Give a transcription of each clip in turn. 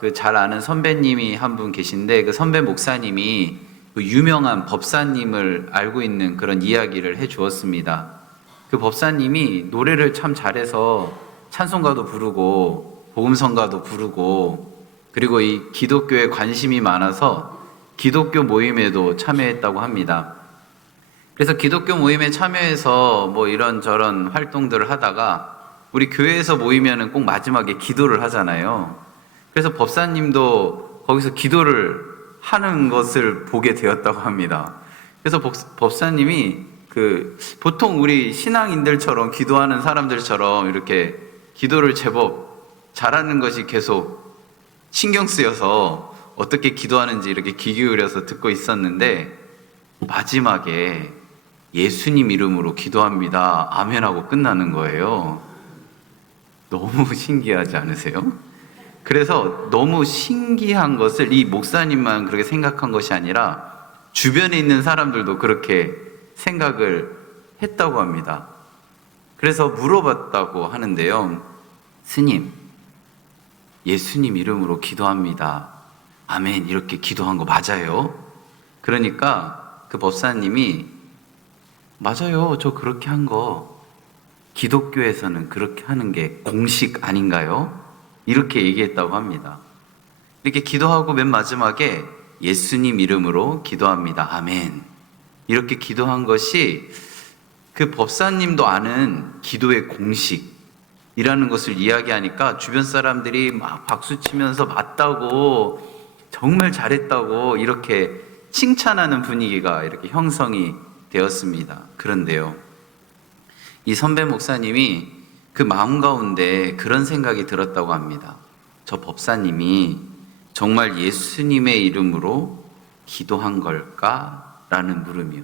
그 잘 아는 선배님이 한 분 계신데, 그 선배 목사님이 그 유명한 법사님을 알고 있는 그런 이야기를 해 주었습니다. 그 법사님이 노래를 참 잘해서 찬송가도 부르고 복음성가도 부르고, 그리고 이 기독교에 관심이 많아서 기독교 모임에도 참여했다고 합니다. 그래서 기독교 모임에 참여해서 뭐 이런저런 활동들을 하다가 우리 교회에서 모이면은 꼭 마지막에 기도를 하잖아요. 그래서 법사님도 거기서 기도를 하는 것을 보게 되었다고 합니다. 그래서 법사님이 보통 우리 신앙인들처럼 기도하는 사람들처럼 이렇게 기도를 제법 잘하는 것이 계속 신경 쓰여서 어떻게 기도하는지 이렇게 귀 기울여서 듣고 있었는데, 마지막에 예수님 이름으로 기도합니다, 아멘하고 끝나는 거예요. 너무 신기하지 않으세요? 그래서 너무 신기한 것을 이 목사님만 그렇게 생각한 것이 아니라 주변에 있는 사람들도 그렇게 생각을 했다고 합니다. 그래서 물어봤다고 하는데요. 스님, 예수님 이름으로 기도합니다, 아멘, 이렇게 기도한 거 맞아요? 그러니까 그 법사님이 맞아요, 저 그렇게 한 거 기독교에서는 그렇게 하는 게 공식 아닌가요? 이렇게 얘기했다고 합니다. 이렇게 기도하고 맨 마지막에 예수님 이름으로 기도합니다, 아멘, 이렇게 기도한 것이 그 법사님도 아는 기도의 공식이라는 것을 이야기하니까 주변 사람들이 막 박수치면서 맞다고, 정말 잘했다고 이렇게 칭찬하는 분위기가 이렇게 형성이 되었습니다. 그런데요, 이 선배 목사님이 그 마음 가운데 그런 생각이 들었다고 합니다. 저 법사님이 정말 예수님의 이름으로 기도한 걸까? 라는 물음이요.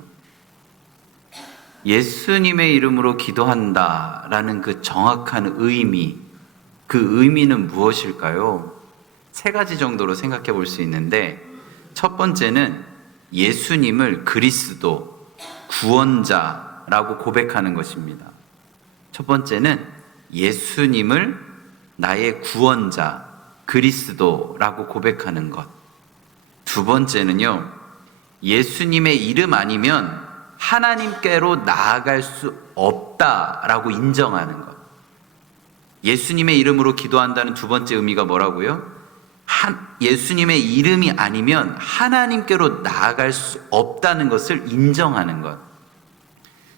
예수님의 이름으로 기도한다 라는 그 정확한 의미, 그 의미는 무엇일까요? 세 가지 정도로 생각해 볼 수 있는데, 첫 번째는 예수님을 그리스도, 구원자라고 고백하는 것입니다. 첫 번째는 예수님을 나의 구원자, 그리스도라고 고백하는 것. 두 번째는요, 예수님의 이름 아니면 하나님께로 나아갈 수 없다라고 인정하는 것. 예수님의 이름으로 기도한다는 두 번째 의미가 뭐라고요? 예수님의 이름이 아니면 하나님께로 나아갈 수 없다는 것을 인정하는 것.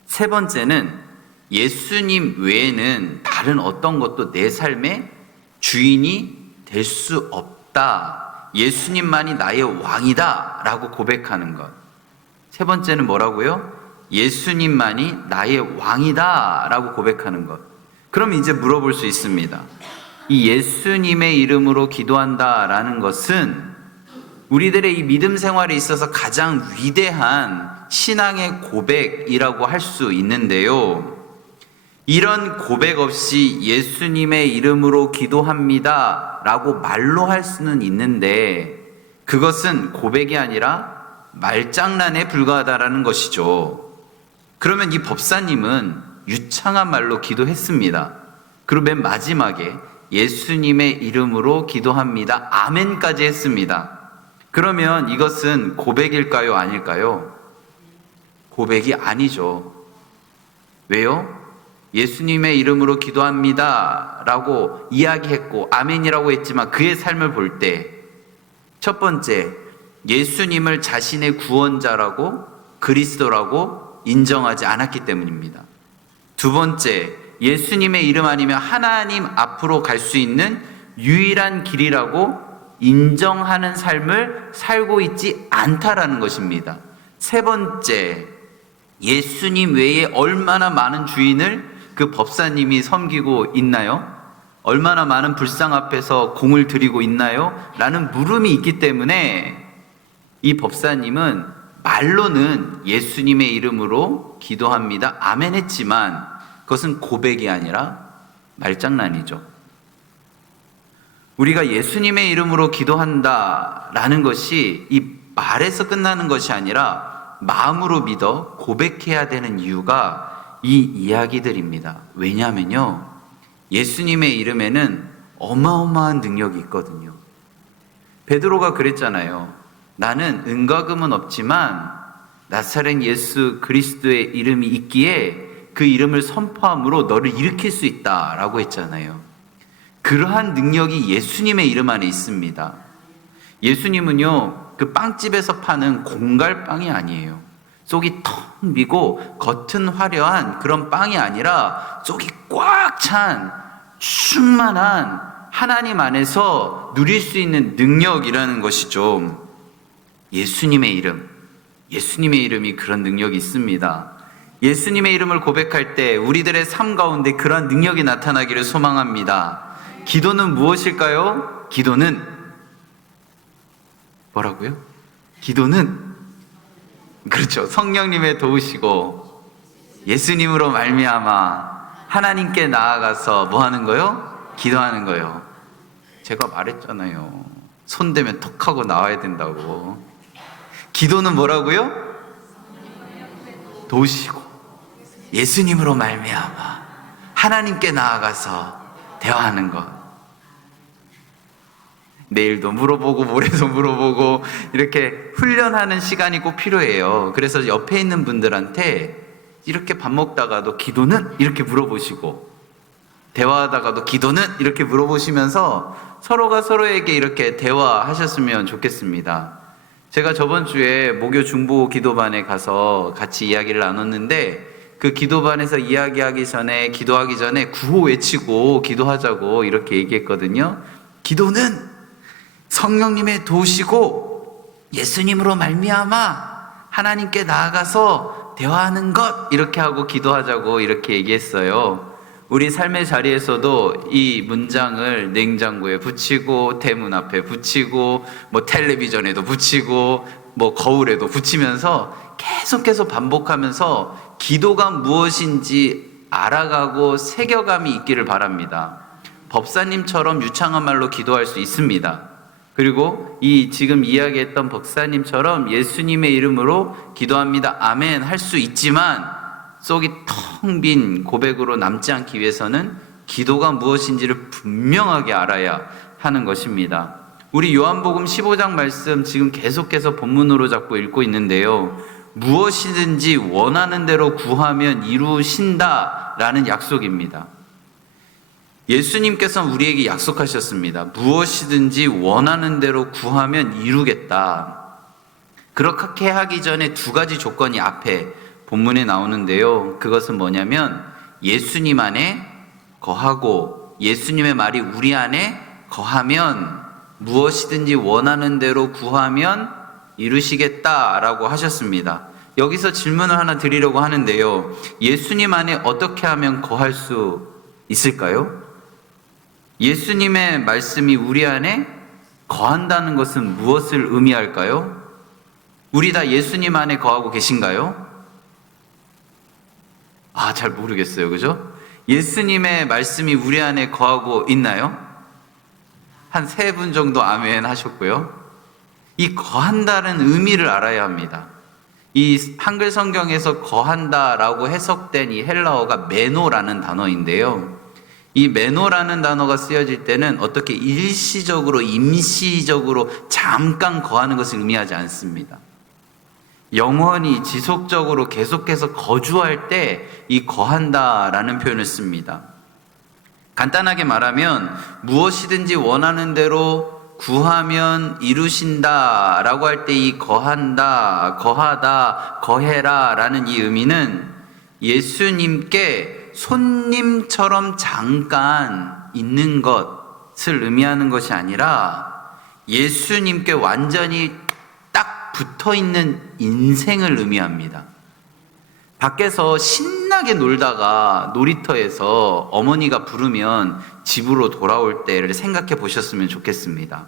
세 번째는 예수님 외에는 다른 어떤 것도 내 삶의 주인이 될 수 없다, 예수님만이 나의 왕이다 라고 고백하는 것. 세 번째는 뭐라고요? 예수님만이 나의 왕이다 라고 고백하는 것. 그럼 이제 물어볼 수 있습니다. 이 예수님의 이름으로 기도한다 라는 것은 우리들의 이 믿음 생활에 있어서 가장 위대한 신앙의 고백이라고 할 수 있는데요, 이런 고백 없이 예수님의 이름으로 기도합니다 라고 말로 할 수는 있는데, 그것은 고백이 아니라 말장난에 불과하다라는 것이죠. 그러면 이 법사님은 유창한 말로 기도했습니다. 그리고 맨 마지막에 예수님의 이름으로 기도합니다, 아멘까지 했습니다. 그러면 이것은 고백일까요, 아닐까요? 고백이 아니죠. 왜요? 예수님의 이름으로 기도합니다 라고 이야기했고 아멘이라고 했지만 그의 삶을 볼 때 첫 번째, 예수님을 자신의 구원자라고 그리스도라고 인정하지 않았기 때문입니다. 두 번째, 예수님의 이름 아니면 하나님 앞으로 갈 수 있는 유일한 길이라고 인정하는 삶을 살고 있지 않다라는 것입니다. 세 번째, 예수님 외에 얼마나 많은 주인을 그 법사님이 섬기고 있나요? 얼마나 많은 불상 앞에서 공을 들이고 있나요? 라는 물음이 있기 때문에 이 법사님은 말로는 예수님의 이름으로 기도합니다, 아멘 했지만 그것은 고백이 아니라 말장난이죠. 우리가 예수님의 이름으로 기도한다 라는 것이 이 말에서 끝나는 것이 아니라 마음으로 믿어 고백해야 되는 이유가 이 이야기들입니다. 왜냐하면요, 예수님의 이름에는 어마어마한 능력이 있거든요. 베드로가 그랬잖아요. 나는 은과 금은 없지만 나사렛 예수 그리스도의 이름이 있기에 그 이름을 선포함으로 너를 일으킬 수 있다라고 했잖아요. 그러한 능력이 예수님의 이름 안에 있습니다. 예수님은요, 그 빵집에서 파는 공갈빵이 아니에요. 속이 텅 비고 겉은 화려한 그런 빵이 아니라 속이 꽉 찬 충만한 하나님 안에서 누릴 수 있는 능력이라는 것이죠. 예수님의 이름, 예수님의 이름이 그런 능력이 있습니다. 예수님의 이름을 고백할 때 우리들의 삶 가운데 그런 능력이 나타나기를 소망합니다. 기도는 무엇일까요? 기도는 뭐라고요? 기도는 그렇죠. 성령님의 도우시고 예수님으로 말미암아 하나님께 나아가서 뭐 하는 거요? 기도하는 거요. 제가 말했잖아요. 손 대면 턱 하고 나와야 된다고. 기도는 뭐라고요? 도우시고 예수님으로 말미암아 하나님께 나아가서 대화하는 것. 내일도 물어보고 모레도 물어보고 이렇게 훈련하는 시간이 꼭 필요해요. 그래서 옆에 있는 분들한테 이렇게 밥 먹다가도 기도는? 이렇게 물어보시고, 대화하다가도 기도는? 이렇게 물어보시면서 서로가 서로에게 이렇게 대화하셨으면 좋겠습니다. 제가 저번 주에 목요 중보 기도반에 가서 같이 이야기를 나눴는데, 그 기도반에서 이야기하기 전에, 기도하기 전에 구호 외치고 기도하자고 이렇게 얘기했거든요. 기도는 성령님의 도우시고 예수님으로 말미암아 하나님께 나아가서 대화하는 것, 이렇게 하고 기도하자고 이렇게 얘기했어요. 우리 삶의 자리에서도 이 문장을 냉장고에 붙이고 대문 앞에 붙이고 뭐 텔레비전에도 붙이고 뭐 거울에도 붙이면서 계속해서 반복하면서 기도가 무엇인지 알아가고 새겨감이 있기를 바랍니다. 법사님처럼 유창한 말로 기도할 수 있습니다. 그리고 이 지금 이야기했던 법사님처럼 예수님의 이름으로 기도합니다, 아멘 할 수 있지만 속이 텅 빈 고백으로 남지 않기 위해서는 기도가 무엇인지를 분명하게 알아야 하는 것입니다. 우리 요한복음 15장 말씀 지금 계속해서 본문으로 잡고 읽고 있는데요, 무엇이든지 원하는 대로 구하면 이루신다라는 약속입니다. 예수님께서는 우리에게 약속하셨습니다. 무엇이든지 원하는 대로 구하면 이루겠다. 그렇게 하기 전에 두 가지 조건이 앞에 본문에 나오는데요, 그것은 뭐냐면 예수님 안에 거하고 예수님의 말이 우리 안에 거하면 무엇이든지 원하는 대로 구하면 이루시겠다라고 하셨습니다. 여기서 질문을 하나 드리려고 하는데요, 예수님 안에 어떻게 하면 거할 수 있을까요? 예수님의 말씀이 우리 안에 거한다는 것은 무엇을 의미할까요? 우리 다 예수님 안에 거하고 계신가요? 잘 모르겠어요. 그죠? 예수님의 말씀이 우리 안에 거하고 있나요? 한 3분 정도 아멘 하셨고요. 이 거한다는 의미를 알아야 합니다. 이 한글 성경에서 거한다라고 해석된 이 헬라어가 메노라는 단어인데요, 이 메노라는 단어가 쓰여질 때는 어떻게 일시적으로, 임시적으로 잠깐 거하는 것을 의미하지 않습니다. 영원히 지속적으로 계속해서 거주할 때 이 거한다라는 표현을 씁니다. 간단하게 말하면 무엇이든지 원하는 대로 구하면 이루신다라고 할 때 이 거한다, 거하다, 거해라 라는 이 의미는 예수님께 손님처럼 잠깐 있는 것을 의미하는 것이 아니라 예수님께 완전히 딱 붙어 있는 인생을 의미합니다. 밖에서 신나게 놀다가 놀이터에서 어머니가 부르면 집으로 돌아올 때를 생각해 보셨으면 좋겠습니다.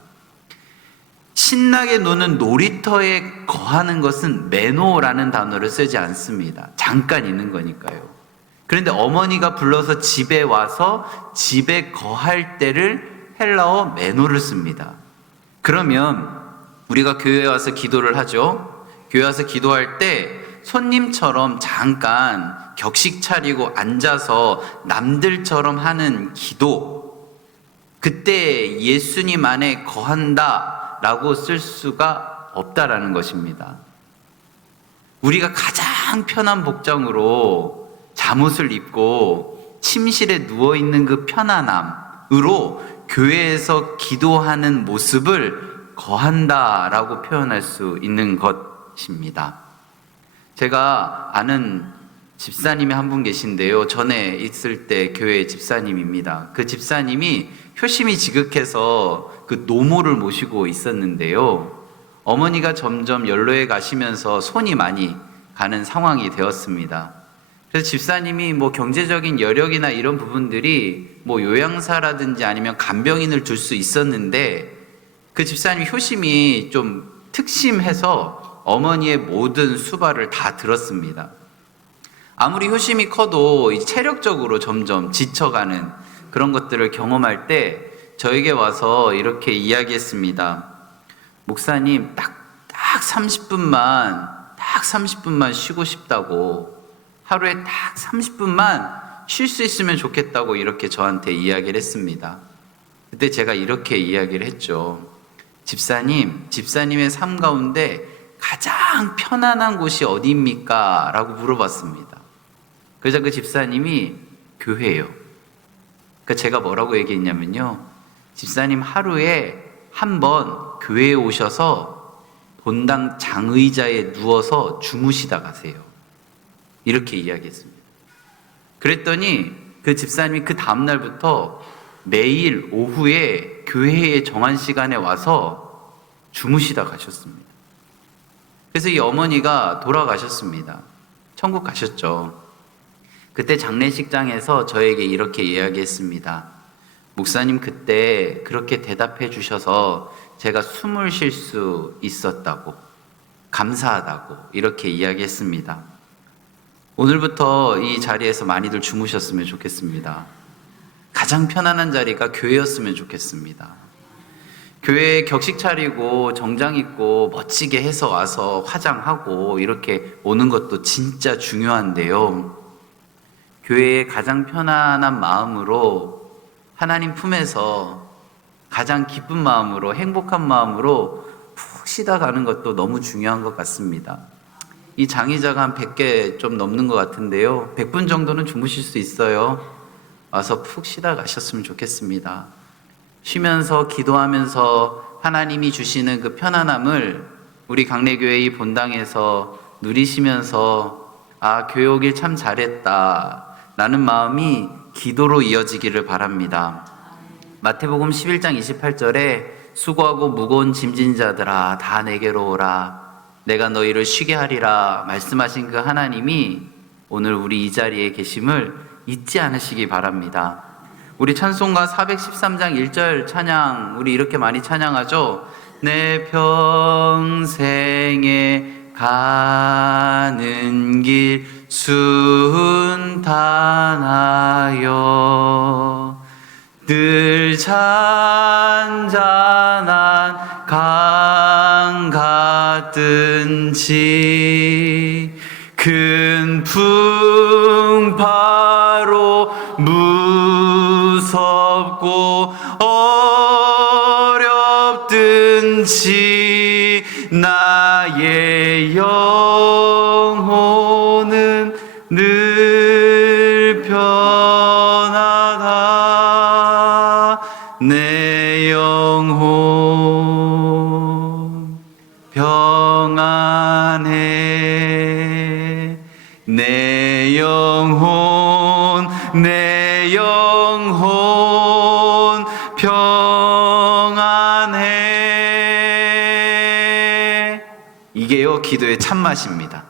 신나게 노는 놀이터에 거하는 것은 메노라는 단어를 쓰지 않습니다. 잠깐 있는 거니까요. 그런데 어머니가 불러서 집에 와서 집에 거할 때를 헬라어 메노를 씁니다. 그러면 우리가 교회에 와서 기도를 하죠. 교회 와서 기도할 때 손님처럼 잠깐 격식 차리고 앉아서 남들처럼 하는 기도, 그때 예수님 안에 거한다 편하다라고 쓸 수가 없다라는 것입니다. 우리가 가장 편한 복장으로 잠옷을 입고 침실에 누워있는 그 편안함으로 교회에서 기도하는 모습을 거한다라고 표현할 수 있는 것입니다. 제가 아는 집사님이 한 분 계신데요. 전에 있을 때 교회 집사님입니다. 그 집사님이 효심이 지극해서 그 노모를 모시고 있었는데요. 어머니가 점점 연로해 가시면서 손이 많이 가는 상황이 되었습니다. 그래서 집사님이 뭐 경제적인 여력이나 이런 부분들이 뭐 요양사라든지 아니면 간병인을 둘 수 있었는데 그 집사님 효심이 좀 특심해서 어머니의 모든 수발을 다 들었습니다. 아무리 효심이 커도 체력적으로 점점 지쳐가는 그런 것들을 경험할 때 저에게 와서 이렇게 이야기했습니다. 목사님, 딱 30분만 쉬고 싶다고, 하루에 딱 30분만 쉴 수 있으면 좋겠다고 이렇게 저한테 이야기를 했습니다. 그때 제가 이렇게 이야기를 했죠. 집사님의 삶 가운데 가장 편안한 곳이 어디입니까? 라고 물어봤습니다. 그래서 그 집사님이 교회예요. 그러니까 제가 뭐라고 얘기했냐면요. 집사님 하루에 한 번 교회에 오셔서 본당 장의자에 누워서 주무시다 가세요. 이렇게 이야기했습니다. 그랬더니 그 집사님이 그 다음날부터 매일 오후에 교회에 정한 시간에 와서 주무시다 가셨습니다. 그래서 이 어머니가 돌아가셨습니다. 천국 가셨죠. 그때 장례식장에서 저에게 이렇게 이야기했습니다. 목사님 그때 그렇게 대답해 주셔서 제가 숨을 쉴 수 있었다고, 감사하다고 이렇게 이야기했습니다. 오늘부터 이 자리에서 많이들 주무셨으면 좋겠습니다. 가장 편안한 자리가 교회였으면 좋겠습니다. 교회에 격식 차리고 정장 입고 멋지게 해서 와서 화장하고 이렇게 오는 것도 진짜 중요한데요. 교회에 가장 편안한 마음으로 하나님 품에서 가장 기쁜 마음으로, 행복한 마음으로 푹 쉬다 가는 것도 너무 중요한 것 같습니다. 이 장의자가 한 100개 좀 넘는 것 같은데요. 100분 정도는 주무실 수 있어요. 와서 푹 쉬다 가셨으면 좋겠습니다. 쉬면서 기도하면서 하나님이 주시는 그 편안함을 우리 강례교회의 본당에서 누리시면서 아, 교회 오길 참 잘했다 라는 마음이 기도로 이어지기를 바랍니다. 마태복음 11장 28절에 수고하고 무거운 짐진 자들아 다 내게로 오라 내가 너희를 쉬게 하리라 말씀하신 그 하나님이 오늘 우리 이 자리에 계심을 잊지 않으시기 바랍니다. 우리 찬송가 413장 1절 찬양 우리 이렇게 많이 찬양하죠. 내 평생에 가는 길 순탄하여 늘 잔잔한 강 같든지 큰 풍파로 무섭고 어렵든지 나의 영혼은 늘 편하다. 내 영혼 평안해. 내 영혼 평안해. 이게요 기도의 참맛입니다.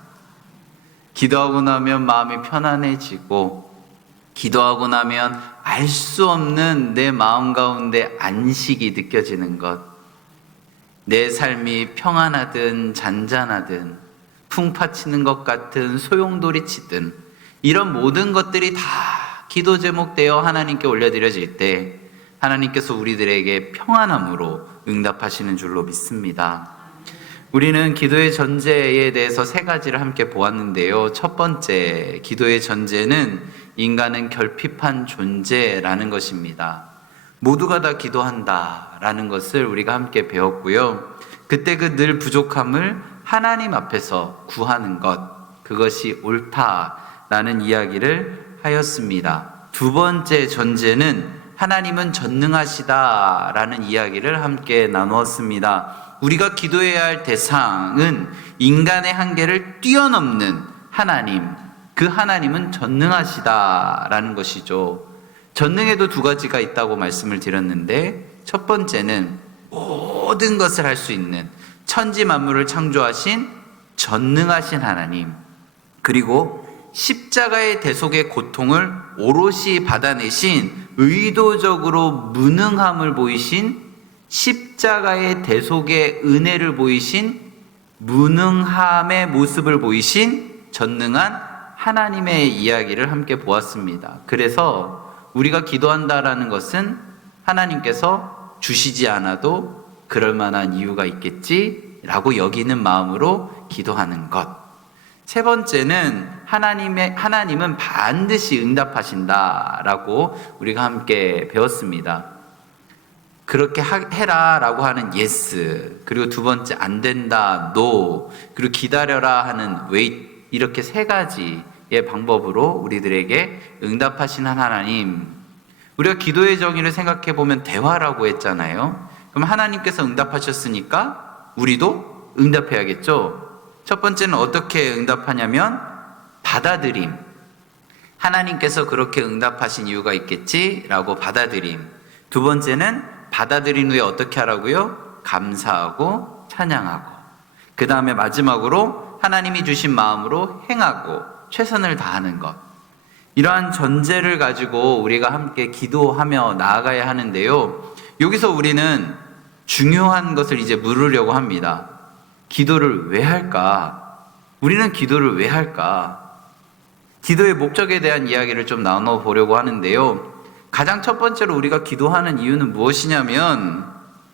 기도하고 나면 마음이 편안해지고 기도하고 나면 알 수 없는 내 마음 가운데 안식이 느껴지는 것. 내 삶이 평안하든 잔잔하든 풍파치는 것 같은 소용돌이치든 이런 모든 것들이 다 기도 제목되어 하나님께 올려드려질 때 하나님께서 우리들에게 평안함으로 응답하시는 줄로 믿습니다. 우리는 기도의 전제에 대해서 3가지를 함께 보았는데요. 첫 번째, 기도의 전제는 인간은 결핍한 존재라는 것입니다. 모두가 다 기도한다라는 것을 우리가 함께 배웠고요. 그때 그 늘 부족함을 하나님 앞에서 구하는 것, 그것이 옳다라는 이야기를 하였습니다. 두 번째 전제는 하나님은 전능하시다라는 이야기를 함께 나누었습니다. 우리가 기도해야 할 대상은 인간의 한계를 뛰어넘는 하나님, 그 하나님은 전능하시다라는 것이죠. 전능에도 두 가지가 있다고 말씀을 드렸는데, 첫 번째는 모든 것을 할 수 있는 천지 만물을 창조하신 전능하신 하나님, 그리고 십자가의 대속의 고통을 오롯이 받아내신 의도적으로 무능함을 보이신 십자가의 대속의 은혜를 보이신 무능함의 모습을 보이신 전능한 하나님의 이야기를 함께 보았습니다. 그래서 우리가 기도한다라는 것은 하나님께서 주시지 않아도 그럴 만한 이유가 있겠지라고 여기는 마음으로 기도하는 것. 세 번째는 하나님은 반드시 응답하신다라고 우리가 함께 배웠습니다. 그렇게 해라라고 하는 yes, 그리고 두 번째 안 된다 no, 그리고 기다려라 하는 wait, 이렇게 세 가지의 방법으로 우리들에게 응답하시는 하나님. 우리가 기도의 정의를 생각해 보면 대화라고 했잖아요. 그럼 하나님께서 응답하셨으니까 우리도 응답해야겠죠. 첫 번째는 어떻게 응답하냐면 받아들임. 하나님께서 그렇게 응답하신 이유가 있겠지라고 받아들임. 두 번째는 받아들인 후에 어떻게 하라고요? 감사하고 찬양하고. 그 다음에 마지막으로 하나님이 주신 마음으로 행하고 최선을 다하는 것. 이러한 전제를 가지고 우리가 함께 기도하며 나아가야 하는데요. 여기서 우리는 중요한 것을 이제 물으려고 합니다. 기도를 왜 할까? 우리는 기도를 왜 할까? 기도의 목적에 대한 이야기를 좀 나눠보려고 하는데요. 가장 첫 번째로 우리가 기도하는 이유는 무엇이냐면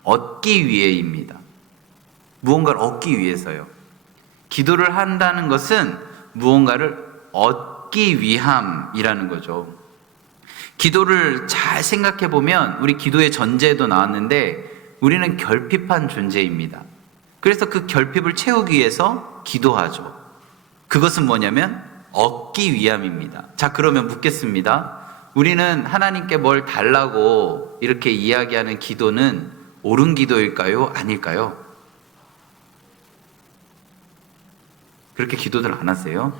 얻기 위해입니다. 무언가를 얻기 위해서요. 기도를 한다는 것은 무언가를 얻기 위함이라는 거죠. 기도를 잘 생각해 보면 우리 기도의 전제도 나왔는데 우리는 결핍한 존재입니다. 그래서 그 결핍을 채우기 위해서 기도하죠. 그것은 뭐냐면 얻기 위함입니다. 자, 그러면 묻겠습니다. 우리는 하나님께 뭘 달라고 이렇게 이야기하는 기도는 옳은 기도일까요? 아닐까요? 그렇게 기도들 안 하세요?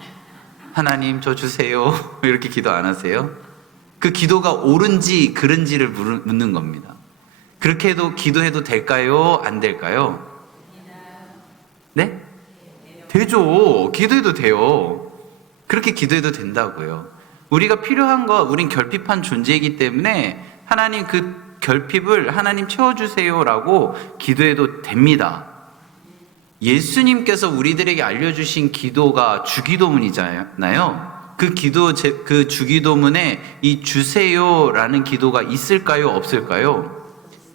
하나님 저 주세요. 이렇게 기도 안 하세요? 그 기도가 옳은지 그른지를 묻는 겁니다. 그렇게 해도 기도해도 될까요? 안 될까요? 네? 되죠. 기도해도 돼요. 그렇게 기도해도 된다고요. 우리가 필요한 거, 우린 결핍한 존재이기 때문에 하나님 그 결핍을 하나님 채워주세요라고 기도해도 됩니다. 예수님께서 우리들에게 알려주신 기도가 주기도문이잖아요. 그 주기도문에 이 주세요라는 기도가 있을까요? 없을까요?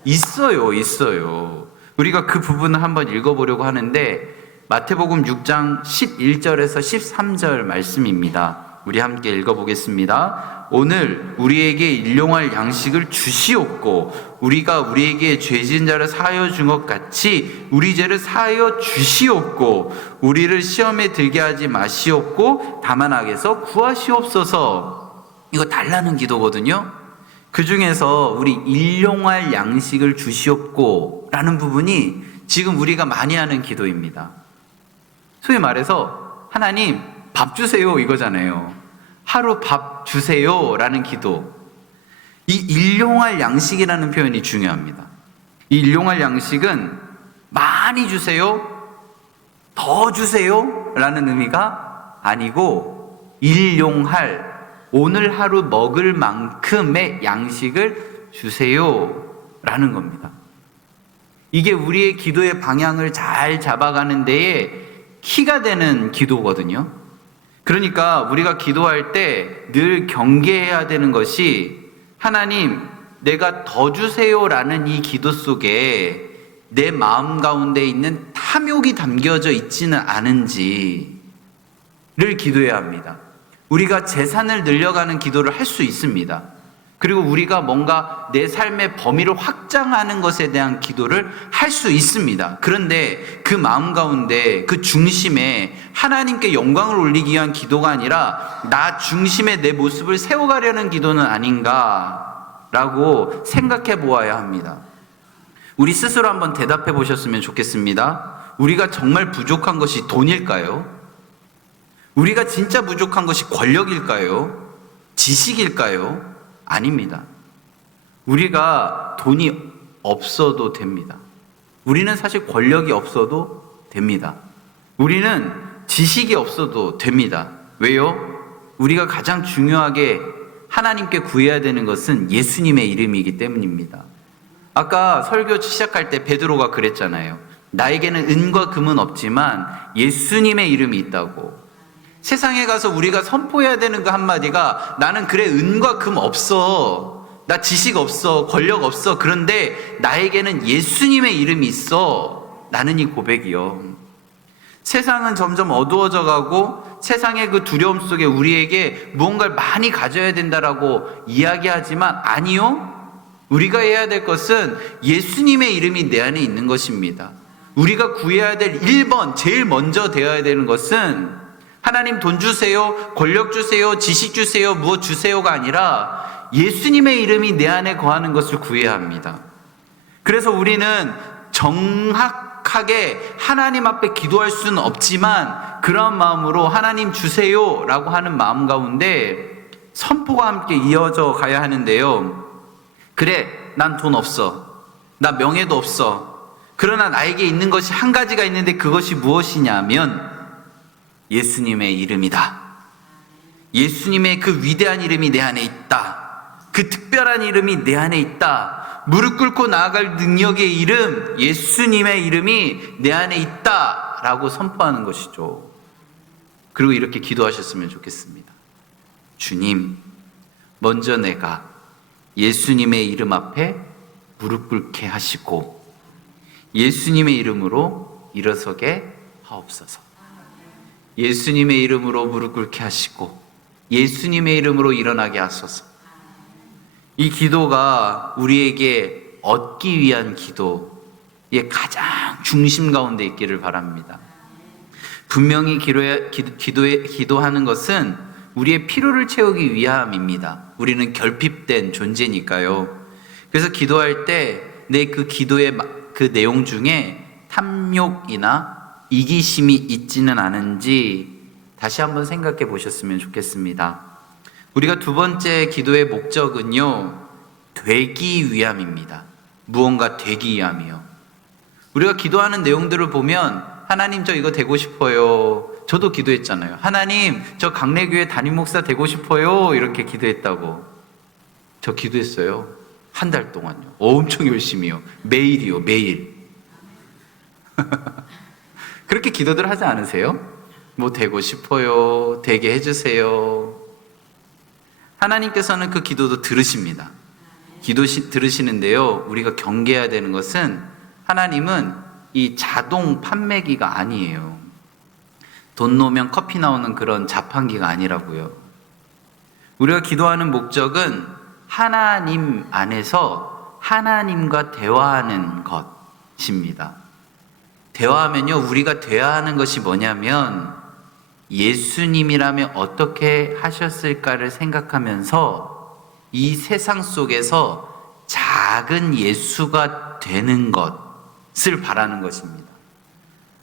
있어요. 우리가 그 부분을 한번 읽어보려고 하는데 마태복음 6장 11절에서 13절 말씀입니다. 우리 함께 읽어보겠습니다. 오늘 우리에게 일용할 양식을 주시옵고 우리가 우리에게 죄진 자를 사하여 준 것 같이 우리 죄를 사하여 주시옵고 우리를 시험에 들게 하지 마시옵고 다만 악에서 구하시옵소서. 이거 달라는 기도거든요. 그 중에서 우리 일용할 양식을 주시옵고 라는 부분이 지금 우리가 많이 하는 기도입니다. 소위 말해서 하나님 밥 주세요 이거잖아요. 하루 밥 주세요 라는 기도. 이 일용할 양식이라는 표현이 중요합니다. 이 일용할 양식은 많이 주세요, 더 주세요 라는 의미가 아니고 일용할, 오늘 하루 먹을 만큼의 양식을 주세요 라는 겁니다. 이게 우리의 기도의 방향을 잘 잡아가는 데에 키가 되는 기도거든요. 그러니까 우리가 기도할 때 늘 경계해야 되는 것이 하나님 내가 더 주세요라는 이 기도 속에 내 마음 가운데 있는 탐욕이 담겨져 있지는 않은지를 기도해야 합니다. 우리가 재산을 늘려가는 기도를 할 수 있습니다. 그리고 우리가 뭔가 내 삶의 범위를 확장하는 것에 대한 기도를 할 수 있습니다. 그런데 그 마음 가운데 그 중심에 하나님께 영광을 올리기 위한 기도가 아니라 나 중심에 내 모습을 세워가려는 기도는 아닌가라고 생각해 보아야 합니다. 우리 스스로 한번 대답해 보셨으면 좋겠습니다. 우리가 정말 부족한 것이 돈일까요? 우리가 진짜 부족한 것이 권력일까요? 지식일까요? 아닙니다. 우리가 돈이 없어도 됩니다. 우리는 사실 권력이 없어도 됩니다. 우리는 지식이 없어도 됩니다. 왜요? 우리가 가장 중요하게 하나님께 구해야 되는 것은 예수님의 이름이기 때문입니다. 아까 설교 시작할 때 베드로가 그랬잖아요. 나에게는 은과 금은 없지만 예수님의 이름이 있다고. 세상에 가서 우리가 선포해야 되는 그 한마디가 나는 그래 은과 금 없어. 나 지식 없어. 권력 없어. 그런데 나에게는 예수님의 이름이 있어. 나는 이 고백이요. 세상은 점점 어두워져 가고 세상의 그 두려움 속에 우리에게 무언가를 많이 가져야 된다라고 이야기하지만 아니요. 우리가 해야 될 것은 예수님의 이름이 내 안에 있는 것입니다. 우리가 구해야 될 1번 제일 먼저 되어야 되는 것은 하나님 돈 주세요, 권력 주세요, 지식 주세요, 무엇 주세요가 아니라 예수님의 이름이 내 안에 거하는 것을 구해야 합니다. 그래서 우리는 정확하게 하나님 앞에 기도할 수는 없지만 그런 마음으로 하나님 주세요라고 하는 마음 가운데 선포가 함께 이어져 가야 하는데요. 그래, 난 돈 없어. 나 명예도 없어. 그러나 나에게 있는 것이 한 가지가 있는데 그것이 무엇이냐면 예수님의 이름이다. 예수님의 그 위대한 이름이 내 안에 있다. 그 특별한 이름이 내 안에 있다. 무릎 꿇고 나아갈 능력의 이름, 예수님의 이름이 내 안에 있다 라고 선포하는 것이죠. 그리고 이렇게 기도하셨으면 좋겠습니다. 주님, 먼저 내가 예수님의 이름 앞에 무릎 꿇게 하시고 예수님의 이름으로 일어서게 하옵소서. 예수님의 이름으로 무릎 꿇게 하시고 예수님의 이름으로 일어나게 하소서. 이 기도가 우리에게 얻기 위한 기도의 가장 중심 가운데 있기를 바랍니다. 분명히 기도하는 것은 우리의 필요를 채우기 위함입니다. 우리는 결핍된 존재니까요. 그래서 기도할 때 내 그 기도의 그 내용 중에 탐욕이나 이기심이 있지는 않은지 다시 한번 생각해 보셨으면 좋겠습니다. 우리가 두 번째 기도의 목적은요, 되기 위함입니다. 무언가 되기 위함이요. 우리가 기도하는 내용들을 보면 하나님 저 이거 되고 싶어요. 저도 기도했잖아요. 하나님 저 강내교회 담임 목사 되고 싶어요. 이렇게 기도했다고. 저 기도했어요. 한 달 동안요. 엄청 열심히요. 매일이요. 매일. 그렇게 기도들 하지 않으세요? 뭐 되고 싶어요. 되게 해주세요. 하나님께서는 그 기도도 들으십니다. 들으시는데요. 우리가 경계해야 되는 것은 하나님은 이 자동 판매기가 아니에요. 돈 놓으면 커피 나오는 그런 자판기가 아니라고요. 우리가 기도하는 목적은 하나님 안에서 하나님과 대화하는 것입니다. 대화하면요, 우리가 돼야 하는 것이 뭐냐면 예수님이라면 어떻게 하셨을까를 생각하면서 이 세상 속에서 작은 예수가 되는 것을 바라는 것입니다.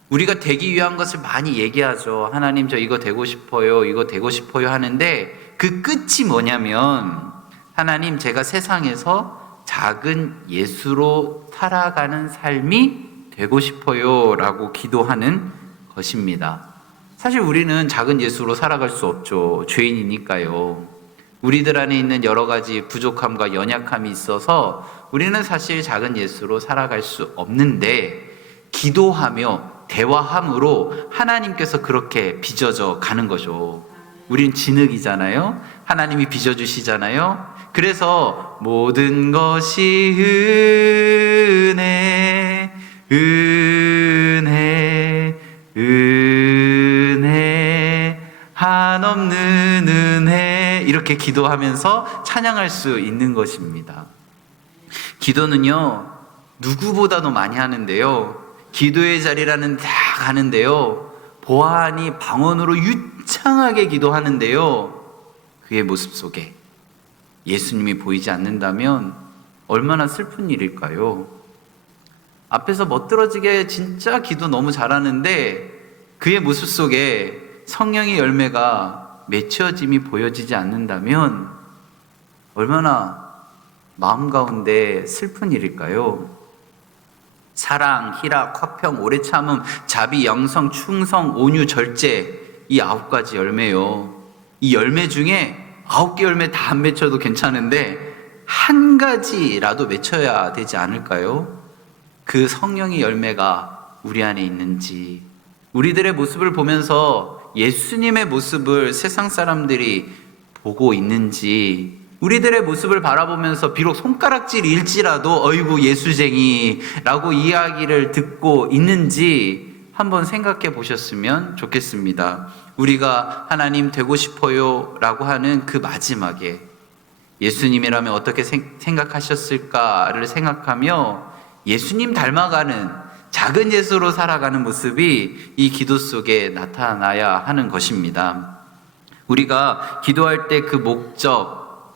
우리가 되기 위한 것을 많이 얘기하죠. 하나님 저 이거 되고 싶어요. 이거 되고 싶어요 하는데 그 끝이 뭐냐면 하나님 제가 세상에서 작은 예수로 살아가는 삶이 되고 싶어요 라고 기도하는 것입니다. 사실 우리는 작은 예수로 살아갈 수 없죠. 죄인이니까요. 우리들 안에 있는 여러 가지 부족함과 연약함이 있어서 우리는 사실 작은 예수로 살아갈 수 없는데 기도하며 대화함으로 하나님께서 그렇게 빚어져 가는 거죠. 우린 진흙이잖아요. 하나님이 빚어주시잖아요. 그래서 모든 것이 은혜, 은혜, 은혜, 한없는 은혜 이렇게 이렇게 기도하면서 찬양할 수 있는 것입니다. 기도는요, 누구보다도 많이 하는데요, 기도의 자리라는 데 다 가는데요, 보아하니 방언으로 유창하게 기도하는데요, 그의 모습 속에 예수님이 보이지 않는다면 얼마나 슬픈 일일까요? 앞에서 멋들어지게 진짜 기도 너무 잘하는데 그의 모습 속에 성령의 열매가 맺혀짐이 보여지지 않는다면 얼마나 마음 가운데 슬픈 일일까요? 사랑, 희락, 화평, 오래 참음, 자비, 영성, 충성, 온유, 절제, 이 9가지 열매요. 이 열매 중에 9개 열매 다 안 맺혀도 괜찮은데 한 가지라도 맺혀야 되지 않을까요? 그 성령의 열매가 우리 안에 있는지, 우리들의 모습을 보면서 예수님의 모습을 세상 사람들이 보고 있는지, 우리들의 모습을 바라보면서 비록 손가락질일지라도 어이구 예수쟁이라고 이야기를 듣고 있는지 한번 생각해 보셨으면 좋겠습니다. 우리가 하나님 되고 싶어요 라고 하는 그 마지막에 예수님이라면 어떻게 생각하셨을까를 생각하며 예수님 닮아가는 작은 예수로 살아가는 모습이 이 기도 속에 나타나야 하는 것입니다. 우리가 기도할 때 그 목적,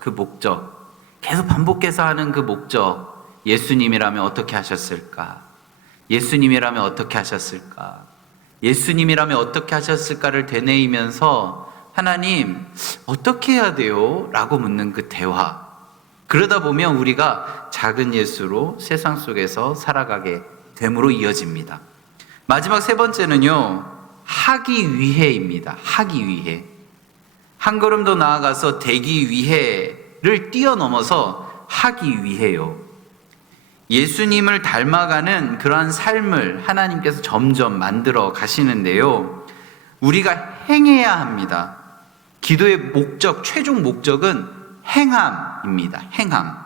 계속 반복해서 하는 그 목적, 예수님이라면 어떻게 하셨을까? 예수님이라면 어떻게 하셨을까? 예수님이라면 어떻게 하셨을까를 되뇌이면서 하나님 어떻게 해야 돼요? 라고 묻는 그 대화. 그러다 보면 우리가 작은 예수로 세상 속에서 살아가게 됨으로 이어집니다. 마지막 세 번째는요, 하기 위해입니다. 하기 위해. 한 걸음 더 나아가서 되기 위해를 뛰어넘어서 하기 위해요. 예수님을 닮아가는 그러한 삶을 하나님께서 점점 만들어 가시는데요, 우리가 행해야 합니다. 기도의 목적, 최종 목적은 행함입니다. 행함.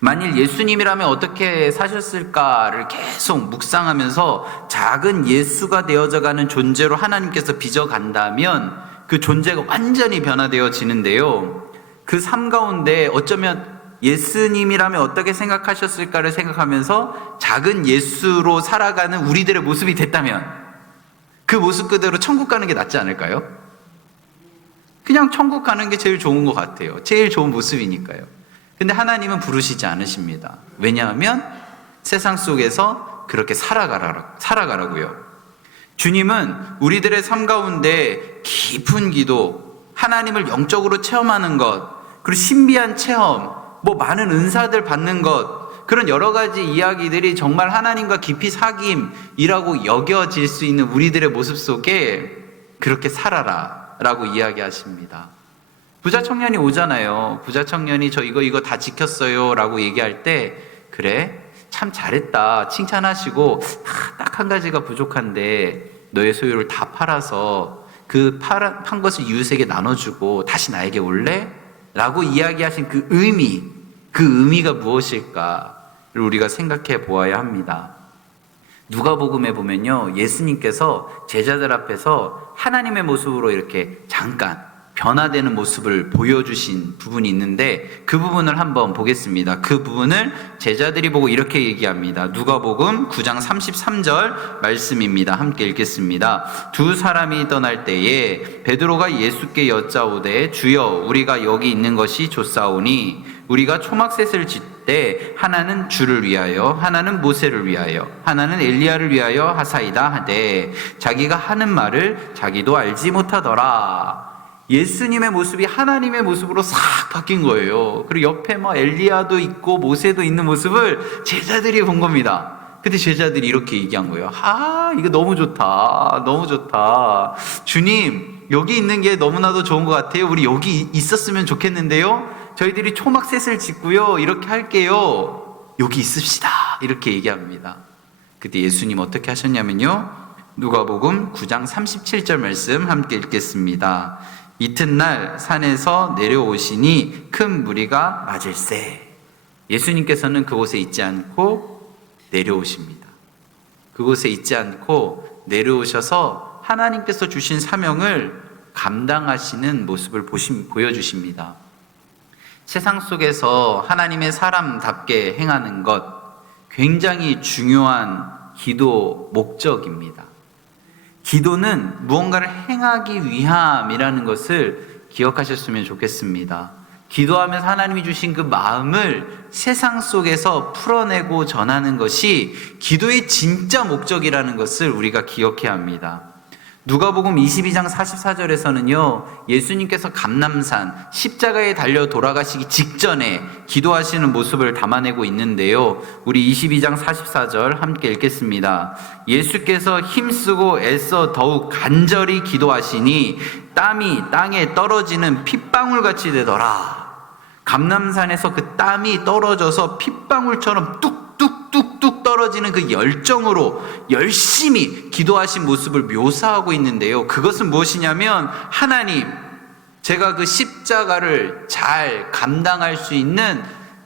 만일 예수님이라면 어떻게 사셨을까를 계속 묵상하면서 작은 예수가 되어져가는 존재로 하나님께서 빚어간다면 그 존재가 완전히 변화되어지는데요, 그 삶 가운데 어쩌면 예수님이라면 어떻게 생각하셨을까를 생각하면서 작은 예수로 살아가는 우리들의 모습이 됐다면 그 모습 그대로 천국 가는 게 낫지 않을까요? 그냥 천국 가는 게 제일 좋은 것 같아요. 제일 좋은 모습이니까요. 근데 하나님은 부르시지 않으십니다. 왜냐하면 세상 속에서 그렇게 살아가라고요. 주님은 우리들의 삶 가운데 깊은 기도, 하나님을 영적으로 체험하는 것, 그리고 신비한 체험, 많은 은사들 받는 것, 그런 여러 가지 이야기들이 정말 하나님과 깊이 사귐이라고 여겨질 수 있는 우리들의 모습 속에 그렇게 살아라 라고 이야기하십니다. 부자 청년이 오잖아요. 부자 청년이 저 이거 다 지켰어요 라고 얘기할 때, 그래? 참 잘했다 칭찬하시고, 딱 한 가지가 부족한데 너의 소유를 다 팔아서 그 판 것을 이웃에게 나눠주고 다시 나에게 올래? 라고 이야기하신 그 의미가 무엇일까를 우리가 생각해 보아야 합니다. 누가복음에 보면요, 예수님께서 제자들 앞에서 하나님의 모습으로 이렇게 잠깐 변화되는 모습을 보여주신 부분이 있는데 그 부분을 한번 보겠습니다. 그 부분을 제자들이 보고 이렇게 얘기합니다. 누가복음 9장 33절 말씀입니다. 함께 읽겠습니다. 두 사람이 떠날 때에 베드로가 예수께 여짜오되 주여 우리가 여기 있는 것이 좋사오니 우리가 초막셋을 짓되 하나는 주를 위하여 하나는 모세를 위하여 하나는 엘리야를 위하여 하사이다 하되 자기가 하는 말을 자기도 알지 못하더라. 예수님의 모습이 하나님의 모습으로 싹 바뀐 거예요. 그리고 옆에 엘리야도 있고 모세도 있는 모습을 제자들이 본 겁니다. 근데 제자들이 이렇게 얘기한 거예요. 이거 너무 좋다. 너무 좋다. 주님, 여기 있는 게 너무나도 좋은 것 같아요. 우리 여기 있었으면 좋겠는데요. 저희들이 초막셋을 짓고요. 이렇게 할게요. 여기 있읍시다. 이렇게 얘기합니다. 그때 예수님 어떻게 하셨냐면요. 누가복음 9장 37절 말씀 함께 읽겠습니다. 이튿날 산에서 내려오시니 큰 무리가 맞을세. 예수님께서는 그곳에 있지 않고 내려오십니다. 그곳에 있지 않고 내려오셔서 하나님께서 주신 사명을 감당하시는 모습을 보여주십니다. 세상 속에서 하나님의 사람답게 행하는 것, 굉장히 중요한 기도 목적입니다. 기도는 무언가를 행하기 위함이라는 것을 기억하셨으면 좋겠습니다. 기도하면서 하나님이 주신 그 마음을 세상 속에서 풀어내고 전하는 것이 기도의 진짜 목적이라는 것을 우리가 기억해야 합니다. 누가복음 22장 44절에서는요, 예수님께서 감람산 십자가에 달려 돌아가시기 직전에 기도하시는 모습을 담아내고 있는데요. 우리 22장 44절 함께 읽겠습니다. 예수께서 힘쓰고 애써 더욱 간절히 기도하시니 땀이 땅에 떨어지는 핏방울같이 되더라. 감람산에서 그 땀이 떨어져서 핏방울처럼 뚝뚝뚝뚝 떨어지는 그 열정으로 열심히 기도하신 모습을 묘사하고 있는데요. 그것은 무엇이냐면, 하나님, 제가 그 십자가를 잘 감당할 수 있는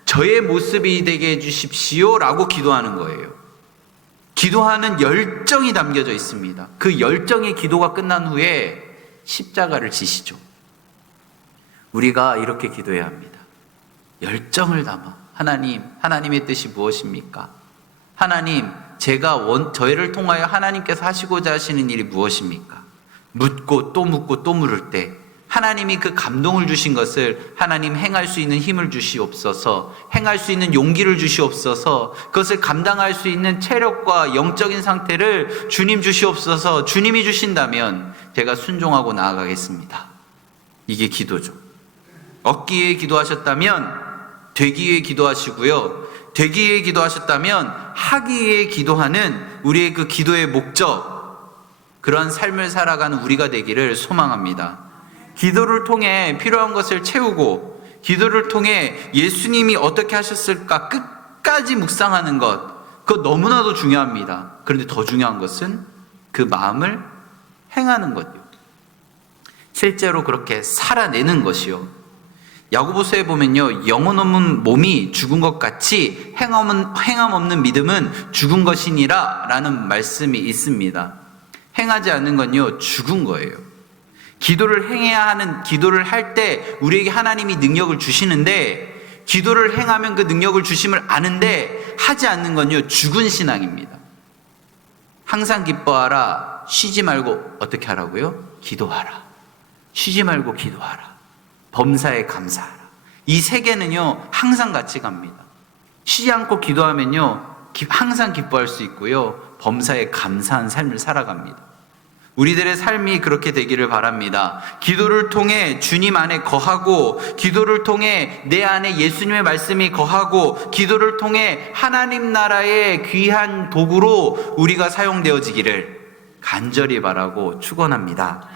저의 모습이 되게 해주십시오 라고 기도하는 거예요. 기도하는 열정이 담겨져 있습니다. 그 열정의 기도가 끝난 후에 십자가를 지시죠. 우리가 이렇게 기도해야 합니다. 열정을 담아, 하나님, 하나님의 뜻이 무엇입니까? 하나님, 저희를 통하여 하나님께서 하시고자 하시는 일이 무엇입니까? 묻고 또 물을 때 하나님이 그 감동을 주신 것을 하나님 행할 수 있는 힘을 주시옵소서, 행할 수 있는 용기를 주시옵소서, 그것을 감당할 수 있는 체력과 영적인 상태를 주님 주시옵소서. 주님이 주신다면 제가 순종하고 나아가겠습니다. 이게 기도죠. 얻기 위해 기도하셨다면 되기 위해 기도하시고요. 되기 위해 기도하셨다면 하기 위해 기도하는 우리의 그 기도의 목적, 그런 삶을 살아가는 우리가 되기를 소망합니다. 기도를 통해 필요한 것을 채우고, 기도를 통해 예수님이 어떻게 하셨을까 끝까지 묵상하는 것, 그거 너무나도 중요합니다. 그런데 더 중요한 것은 그 마음을 행하는 것이요. 실제로 그렇게 살아내는 것이요. 야고보서에 보면요, 영혼 없는 몸이 죽은 것 같이 행함 없는 믿음은 죽은 것이니라 라는 말씀이 있습니다. 행하지 않는 건요, 죽은 거예요. 기도를 행해야 하는, 기도를 할 때 우리에게 하나님이 능력을 주시는데, 기도를 행하면 그 능력을 주심을 아는데 하지 않는 건요, 죽은 신앙입니다. 항상 기뻐하라, 쉬지 말고 어떻게 하라고요? 기도하라. 쉬지 말고 기도하라. 범사에 감사하라. 이 세 개는요, 항상 같이 갑니다. 쉬지 않고 기도하면요, 항상 기뻐할 수 있고요, 범사에 감사한 삶을 살아갑니다. 우리들의 삶이 그렇게 되기를 바랍니다. 기도를 통해 주님 안에 거하고, 기도를 통해 내 안에 예수님의 말씀이 거하고, 기도를 통해 하나님 나라의 귀한 도구로 우리가 사용되어지기를 간절히 바라고 축원합니다.